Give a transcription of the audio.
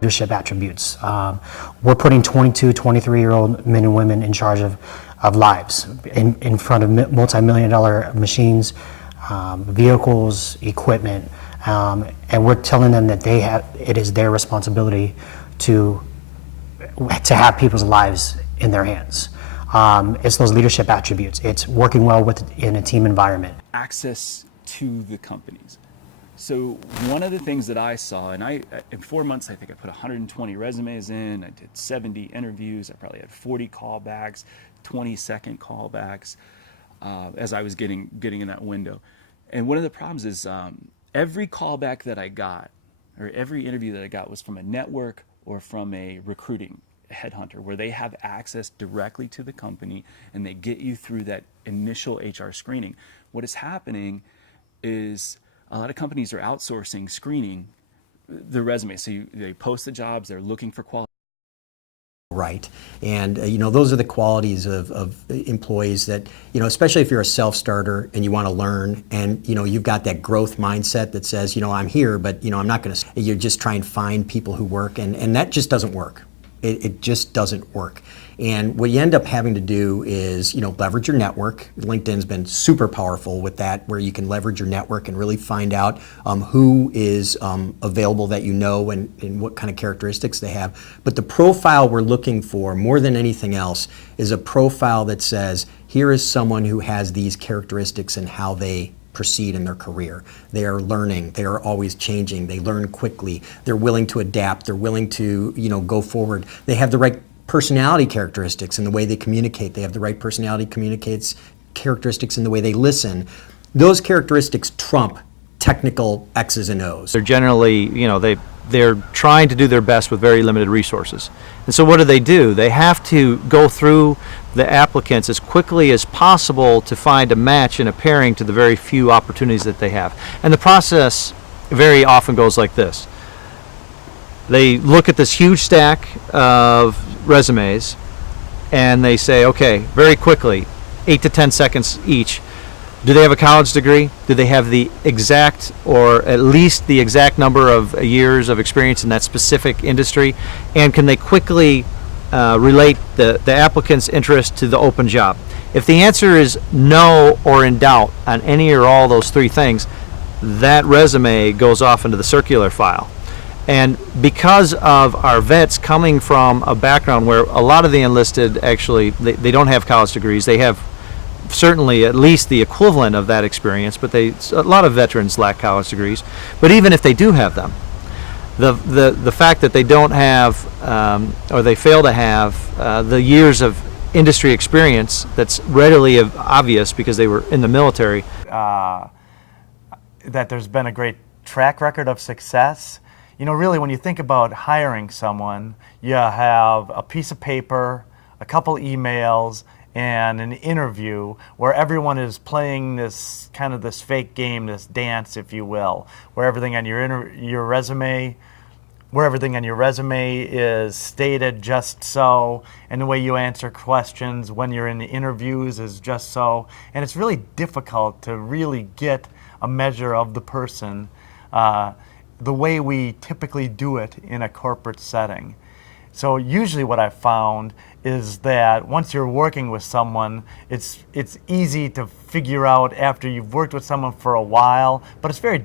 Leadership attributes. We're putting 22, 23-year-old men and women in charge of lives, in front of multi-million-dollar machines, vehicles, equipment, and we're telling them that it is their responsibility to have people's lives in their hands. It's those leadership attributes. It's working well in a team environment. Access to the companies. So one of the things that I saw, and in 4 months, I think I put 120 resumes in, I did 70 interviews, I probably had 40 callbacks, 20-second callbacks, as I was getting in that window. And one of the problems is every callback that I got, or every interview that I got, was from a network or from a recruiting headhunter, where they have access directly to the company and they get you through that initial HR screening. What is happening is a lot of companies are outsourcing screening the resume. So they post the jobs, they're looking for quality. Right. And, those are the qualities of employees that, especially if you're a self-starter and you want to learn and, you've got that growth mindset that says, I'm here, but, I'm not going to, you just try and find people who work, and that just doesn't work. It just doesn't work. And what you end up having to do is, leverage your network. LinkedIn's been super powerful with that, where you can leverage your network and really find out who is available that and what kind of characteristics they have. But the profile we're looking for, more than anything else, is a profile that says, here is someone who has these characteristics and how they proceed in their career. They are learning, they are always changing, they learn quickly, they're willing to adapt, they're willing to go forward. They have the right personality characteristics in the way they communicate. They have the right personality characteristics in the way they listen. Those characteristics trump technical X's and O's. They're generally, they're trying to do their best with very limited resources. And so what do? They have to go through the applicants as quickly as possible to find a match and a pairing to the very few opportunities that they have. And the process very often goes like this. They look at this huge stack of resumes and they say, okay, very quickly, 8 to 10 seconds each, do they have a college degree? Do they have the exact, or at least the exact number of years of experience in that specific industry? And can they quickly relate the applicant's interest to the open job? If the answer is no or in doubt on any or all those three things, that resume goes off into the circular file. And because of our vets coming from a background where a lot of the enlisted actually, they don't have college degrees, they have certainly at least the equivalent of that experience, but a lot of veterans lack college degrees. But even if they do have them, the fact that they don't have or they fail to have the years of industry experience that's readily obvious because they were in the military. That there's been a great track record of success. Really, when you think about hiring someone, you have a piece of paper, a couple emails, and an interview where everyone is playing this fake game, this dance, if you will, where everything on your resume is stated just so, and the way you answer questions when you're in the interviews is just so. And it's really difficult to really get a measure of the person the way we typically do it in a corporate setting. So usually what I've found is that once you're working with someone, it's easy to figure out after you've worked with someone for a while, but it's very difficult